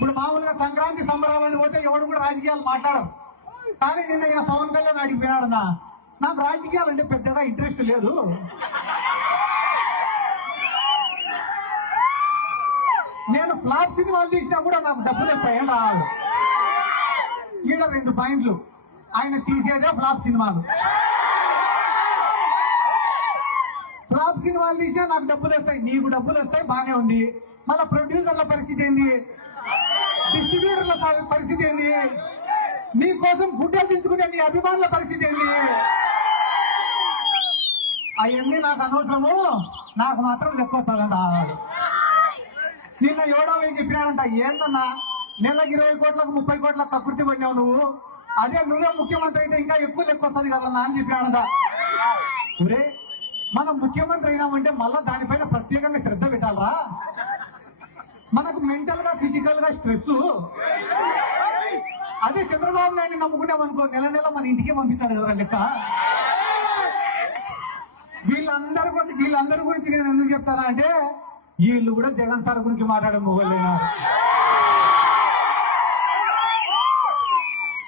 ఇప్పుడు మామూలుగా సంక్రాంతి సంబరాలని పోతే ఎవడు కూడా రాజకీయాలు మాట్లాడరు. కానీ నిన్న ఈయన పవన్ కళ్యాణ్ అడిగిపోయాడన్నా, నాకు రాజకీయాలు అంటే పెద్దగా ఇంట్రెస్ట్ లేదు, నేను ఫ్లాప్ సినిమాలు తీసినా కూడా నాకు డబ్బులు వస్తాయని రావాలి. ఈడ 2 పాయింట్లు, ఆయన తీసేదే ఫ్లాప్ సినిమాలు. ఫ్లాప్ సినిమాలు తీసినా నాకు డబ్బులు వస్తాయి, నీకు డబ్బులు వస్తాయి, బానే ఉంది. మన ప్రొడ్యూసర్ల పరిస్థితి ఏంది, డిస్ట్రిబ్యూటర్ల పరిస్థితి ఏంది, నీ కోసం గుడ్డలు తెచ్చుకునే నీ అభిమానుల పరిస్థితి ఏంది? అవన్నీ నాకు అనవసరము, నాకు మాత్రం లెక్క వస్తుందండి ఆవాడు. నిన్న ఎవడో చెప్పినాడంట, ఏందన్నా నెలకు 20 కోట్లకు 30 కోట్లకు కకృతి పడినావు నువ్వు, అదే నువ్వే ముఖ్యమంత్రి అయితే ఇంకా ఎక్కువ లెక్క వస్తుంది కదన్నా అని చెప్పినాడంట. ఒరే, మనం ముఖ్యమంత్రి అయినామంటే మళ్ళా దానిపైన ప్రత్యేకంగా శ్రద్ధ పెట్టాలరా. మనకు మెంటల్ గా ఫిజికల్ గా స్ట్రెస్. అదే చంద్రబాబు నాయుడు నమ్ముకున్నామనుకో, నెల నెల మన ఇంటికే పంపిస్తాడు కదా లెక్క. వీళ్ళందరి గురించి నేను ఎందుకు చెప్తానా అంటే, వీళ్ళు కూడా జగన్ సార్ గురించి మాట్లాడే మొగలేనా.